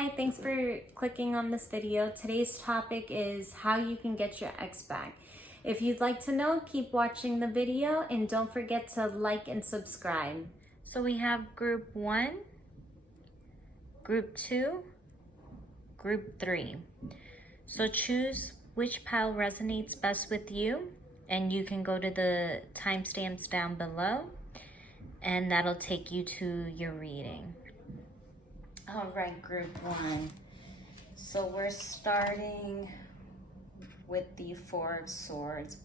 Hi, thanks for clicking on this video. Today's topic is how you can get your ex back. If you'd like to know, keep watching the video and don't forget to like and subscribe. So we have group 1, group 2, group 3. So choose which pile resonates best with you, and you can go to the timestamps down below and that'll take you to your reading. All right, group 1. So we're starting with the Four of Swords.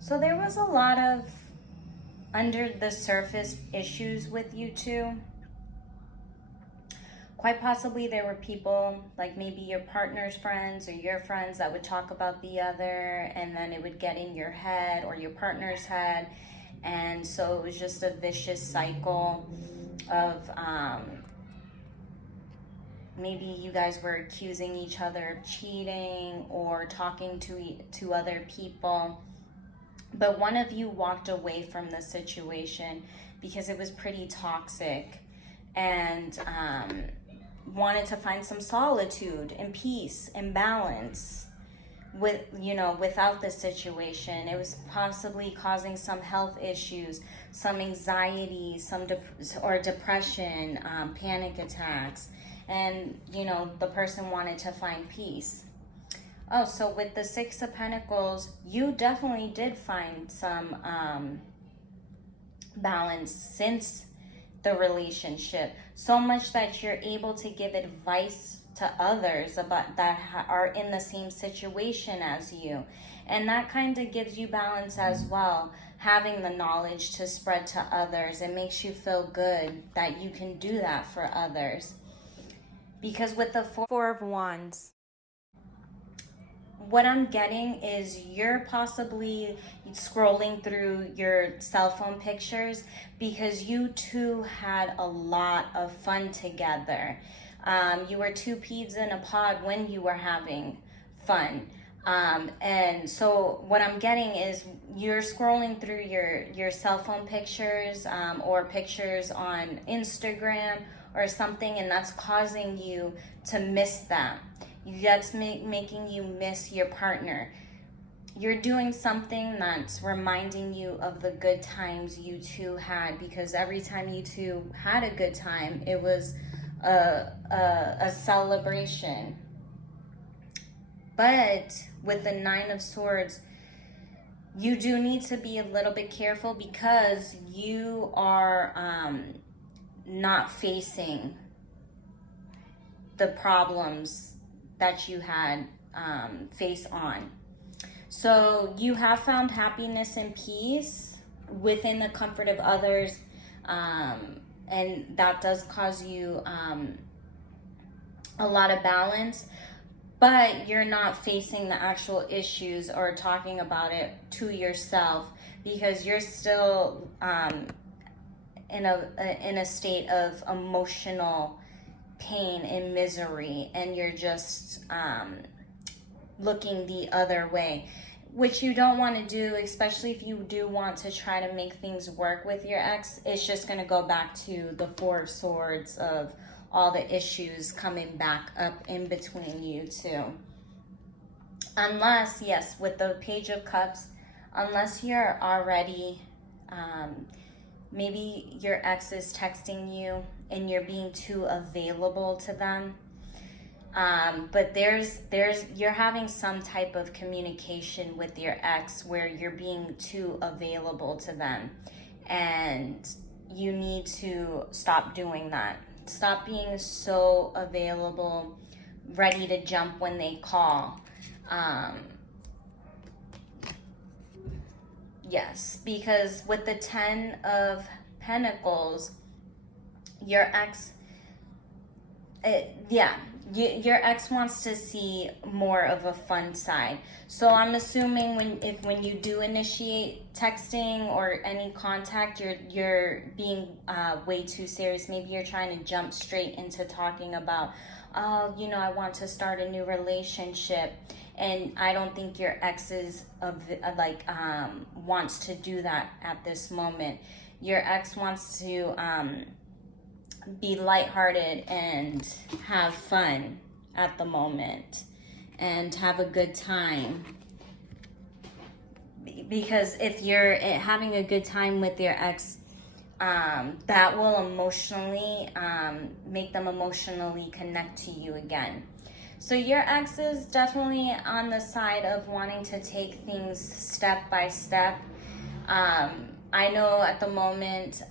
So there was a lot of under the surface issues with you two. Quite possibly there were people, like maybe your partner's friends or your friends, that would talk about the other, and then it would get in your head or your partner's head. And so it was just a vicious cycle of maybe you guys were accusing each other of cheating or talking to other people. But one of you walked away from the situation because it was pretty toxic, and wanted to find some solitude and peace and balance without the situation. It was possibly causing some health issues, some anxiety, or depression, panic attacks. And, the person wanted to find peace. Oh, so with the Six of Pentacles, you definitely did find some balance since the relationship. So much that you're able to give advice to others about that are in the same situation as you. And that kind of gives you balance as well. Having the knowledge to spread to others, it makes you feel good that you can do that for others. Because with the Four of Wands, what I'm getting is you're possibly scrolling through your cell phone pictures because you two had a lot of fun together. You were two peas in a pod when you were having fun. And so what I'm getting is you're scrolling through your cell phone pictures or pictures on Instagram or something, and that's causing you to miss them. That's making you miss your partner. You're doing something that's reminding you of the good times you two had, because every time you two had a good time, it was a celebration. But with the Nine of Swords, you do need to be a little bit careful because you are not facing the problems that you had face on. So you have found happiness and peace within the comfort of others, and that does cause you a lot of balance, but you're not facing the actual issues or talking about it to yourself because you're still in a state of emotional pain and misery, and you're just looking the other way, which you don't want to do, especially if you do want to try to make things work with your ex. It's just going to go back to the Four of Swords of all the issues coming back up in between you two. Unless, yes, with the Page of Cups, unless you're already maybe your ex is texting you and you're being too available to them. But you're having some type of communication with your ex where you're being too available to them. And you need to stop doing that. Stop being so available, ready to jump when they call. Yes, because with the Ten of Pentacles, your ex, your ex wants to see more of a fun side. So I'm assuming when you do initiate texting or any contact, you're being way too serious. Maybe you're trying to jump straight into talking about, oh, I want to start a new relationship. And I don't think your ex wants to do that at this moment. Your ex wants to be lighthearted and have fun at the moment and have a good time. Because if you're having a good time with your ex, that will emotionally make them emotionally connect to you again. So your ex is definitely on the side of wanting to take things step by step. I know at the moment,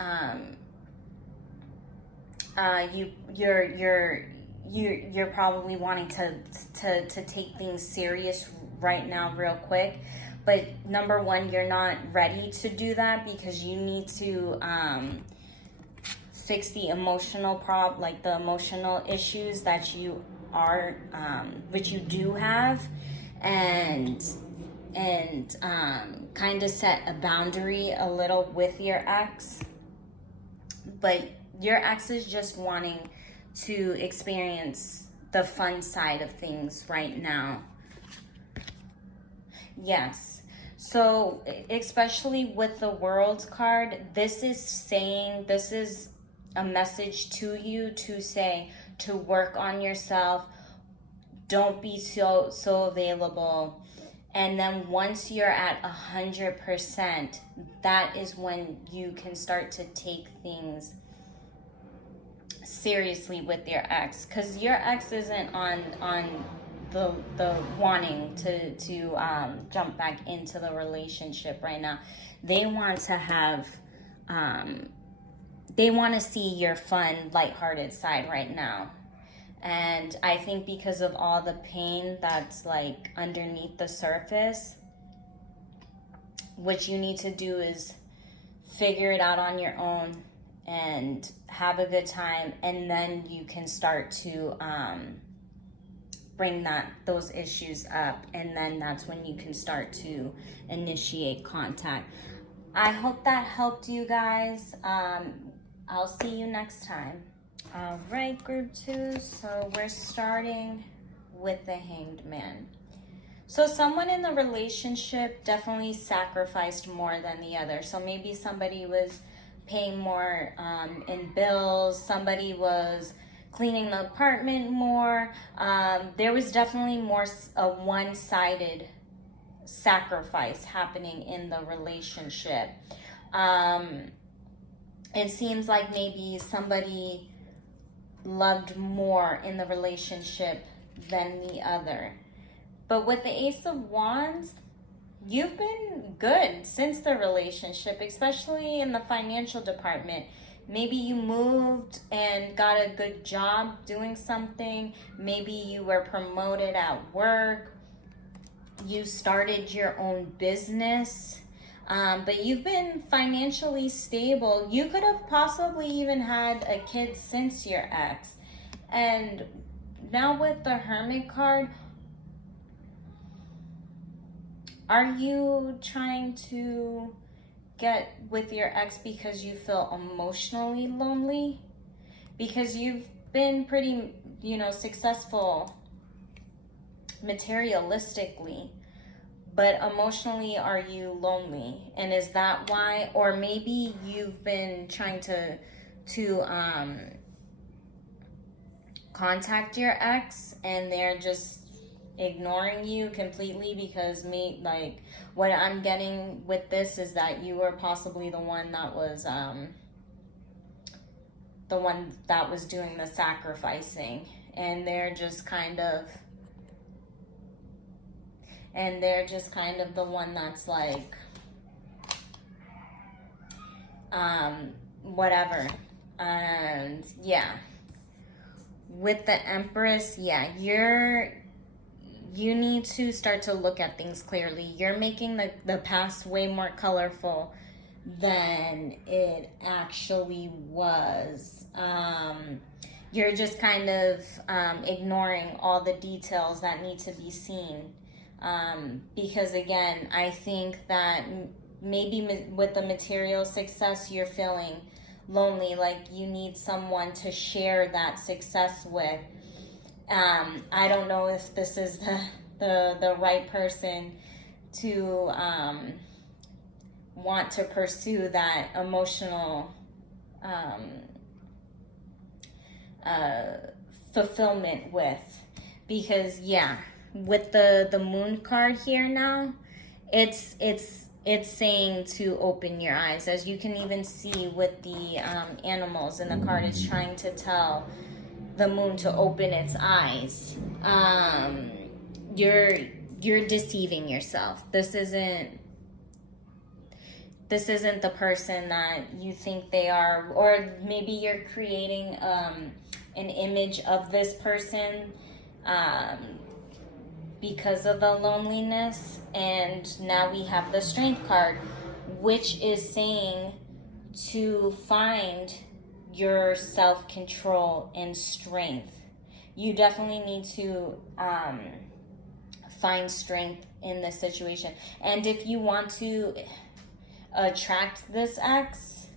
you're probably wanting to take things serious right now, real quick. But number one, you're not ready to do that because you need to fix the emotional the emotional issues that you are, which you do have, and kind of set a boundary a little with your ex. But your ex is just wanting to experience the fun side of things right now. Yes. So, especially with the World card, this is a message to you to say to work on yourself. Don't be so available. And then once you're at 100%, that is when you can start to take things seriously with your ex, because your ex isn't on the wanting to jump back into the relationship right now. They want to have they want to see your fun, lighthearted side right now. And I think because of all the pain that's like underneath the surface, what you need to do is figure it out on your own and have a good time, and then you can start to bring those issues up, and then that's when you can start to initiate contact. I hope that helped you guys. I'll see you next time. All right, group 2. So we're starting with the Hanged Man. So someone in the relationship definitely sacrificed more than the other. So maybe somebody was paying more in bills. Somebody was cleaning the apartment more. There was definitely more a one-sided sacrifice happening in the relationship. It seems like maybe somebody loved more in the relationship than the other. But with the Ace of Wands, you've been good since the relationship, especially in the financial department. Maybe you moved and got a good job doing something. Maybe you were promoted at work. You started your own business. But you've been financially stable. You could have possibly even had a kid since your ex. And now with the Hermit card, are you trying to get with your ex because you feel emotionally lonely? Because you've been pretty, successful materialistically, but emotionally, are you lonely? And is that why? Or maybe you've been trying to contact your ex and they're just ignoring you completely, because what I'm getting with this is that you were possibly the one that was doing the sacrificing, and they're just kind of the one that's like whatever. And yeah, with the Empress, you need to start to look at things clearly. You're making the past way more colorful than it actually was. You're just kind of ignoring all the details that need to be seen. Because again, I think that maybe with the material success, you're feeling lonely, like you need someone to share that success with. I don't know if this is the right person to want to pursue that emotional fulfillment with. Because yeah, with the moon card here now, it's saying to open your eyes. As you can even see with the animals in the card, it's trying to tell the moon to open its eyes. You're deceiving yourself. This isn't the person that you think they are, or maybe you're creating an image of this person because of the loneliness. And now we have the Strength card, which is saying to find your self-control and strength. You definitely need to find strength in this situation. And if you want to attract this ex,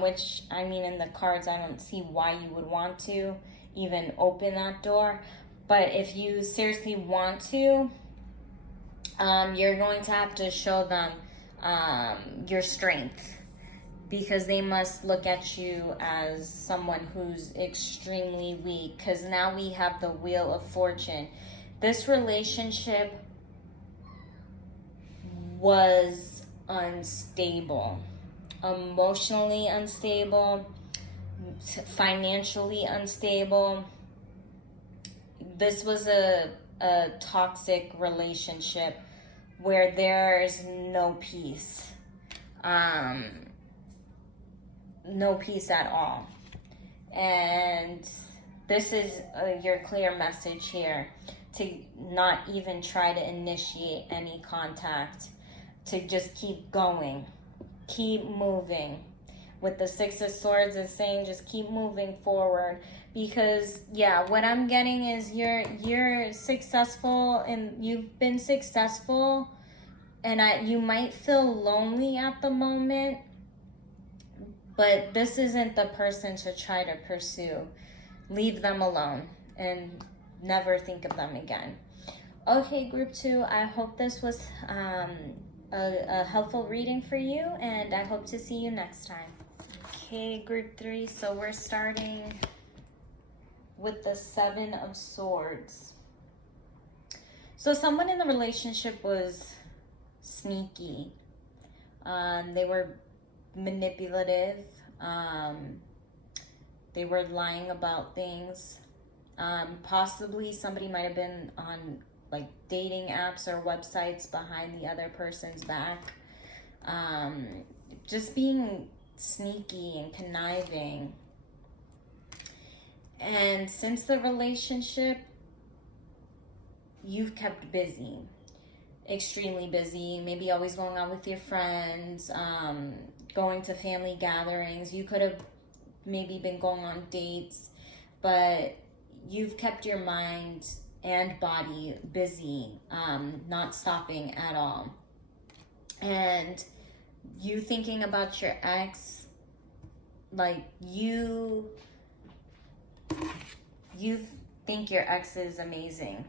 which I mean, in the cards, I don't see why you would want to even open that door. But if you seriously want to, you're going to have to show them your strength, because they must look at you as someone who's extremely weak. Because now we have the Wheel of Fortune. This relationship was unstable, emotionally unstable, financially unstable. This was a toxic relationship where there's no peace. No peace at all. And this is your clear message here, to not even try to initiate any contact, to just keep going, keep moving. With the Six of Swords, is saying just keep moving forward. Because yeah, what I'm getting is you're successful, and you've been successful, and you might feel lonely at the moment, but this isn't the person to try to pursue. Leave them alone and never think of them again. Okay, group 2, I hope this was a helpful reading for you, and I hope to see you next time. Okay, group 3, so we're starting with the Seven of Swords. So someone in the relationship was sneaky. They were manipulative. They were lying about things. Possibly somebody might have been on like dating apps or websites behind the other person's back. Just being sneaky and conniving. And since the relationship, you've kept busy, extremely busy, maybe always going out with your friends, going to family gatherings. You could have maybe been going on dates, but you've kept your mind and body busy, not stopping at all. And you thinking about your ex, like you think your ex is amazing.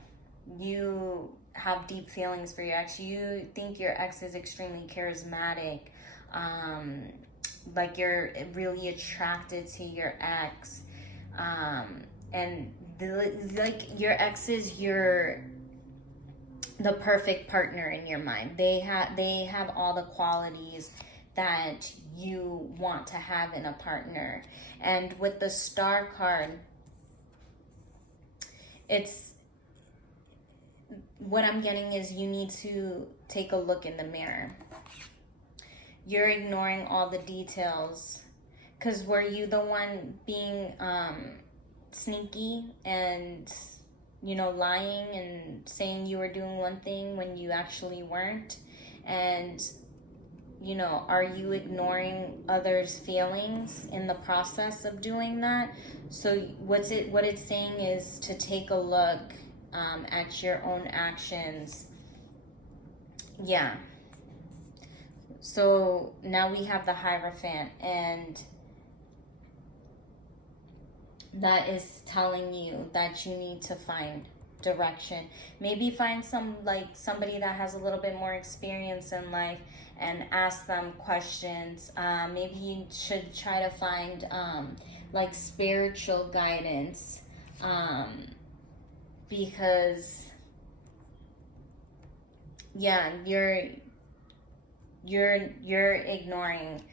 You have deep feelings for your ex. You think your ex is extremely charismatic. Like you're really attracted to your ex. And like your ex is the perfect partner in your mind. They have all the qualities that you want to have in a partner. And with the Star card, it's what I'm getting is you need to take a look in the mirror. You're ignoring all the details. Because were you the one being sneaky and, lying and saying you were doing one thing when you actually weren't? And, are you ignoring others' feelings in the process of doing that? So what it's saying is to take a look at your own actions. Yeah. So now we have the Hierophant, and that is telling you that you need to find direction. Maybe find somebody that has a little bit more experience in life and ask them questions. Maybe you should try to find like spiritual guidance, because yeah, you're ignoring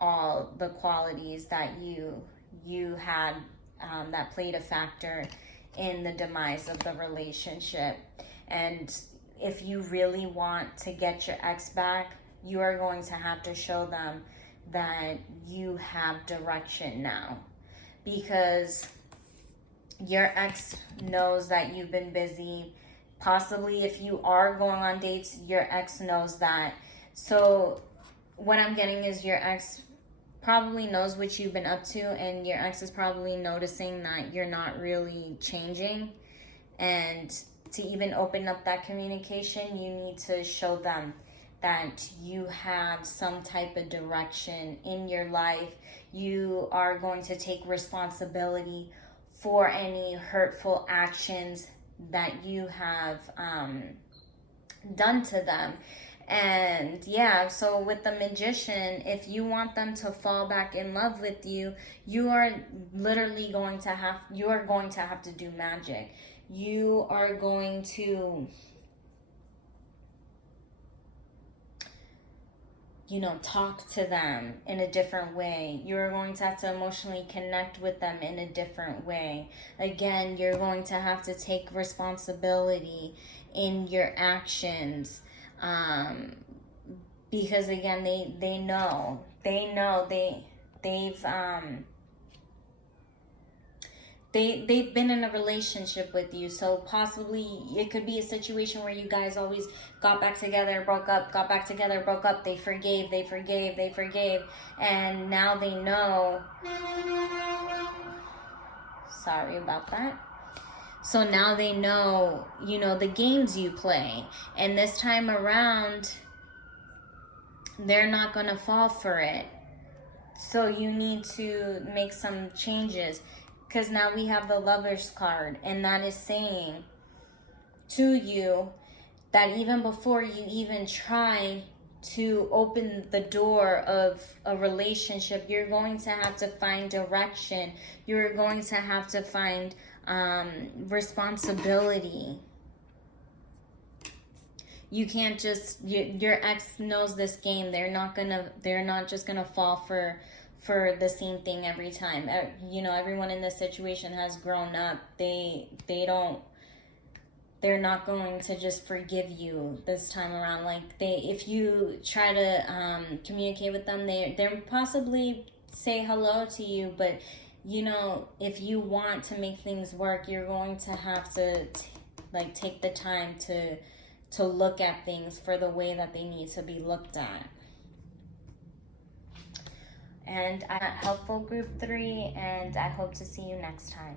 all the qualities that you had, that played a factor in the demise of the relationship. And if you really want to get your ex back, you are going to have to show them that you have direction now, because your ex knows that you've been busy. Possibly if you are going on dates, your ex knows that. So what I'm getting is your ex probably knows what you've been up to, and your ex is probably noticing that you're not really changing. And to even open up that communication, you need to show them that you have some type of direction in your life. You are going to take responsibility for any hurtful actions that you have done to them. And yeah, so with the Magician, if you want them to fall back in love with you, you are literally going to have to do magic. You are going to, talk to them in a different way. You're going to have to emotionally connect with them in a different way. Again, you're going to have to take responsibility in your actions. Because again, they've been in a relationship with you. So possibly it could be a situation where you guys always got back together, broke up, got back together, broke up. They forgave. And now they know. Sorry about that. So now they know, the games you play. And this time around, they're not going to fall for it. So you need to make some changes. Because now we have the Lover's card. And that is saying to you that even before you even try to open the door of a relationship, you're going to have to find direction. You're going to have to find responsibility. You can't just, your ex knows this game. They're not just gonna fall for the same thing every time. Everyone in this situation has grown up. They're not going to just forgive you this time around. If you try to communicate with them, they're possibly say hello to you, but if you want to make things work, you're going to have to take the time to look at things for the way that they need to be looked at. And I'm at Helpful Group 3, and I hope to see you next time.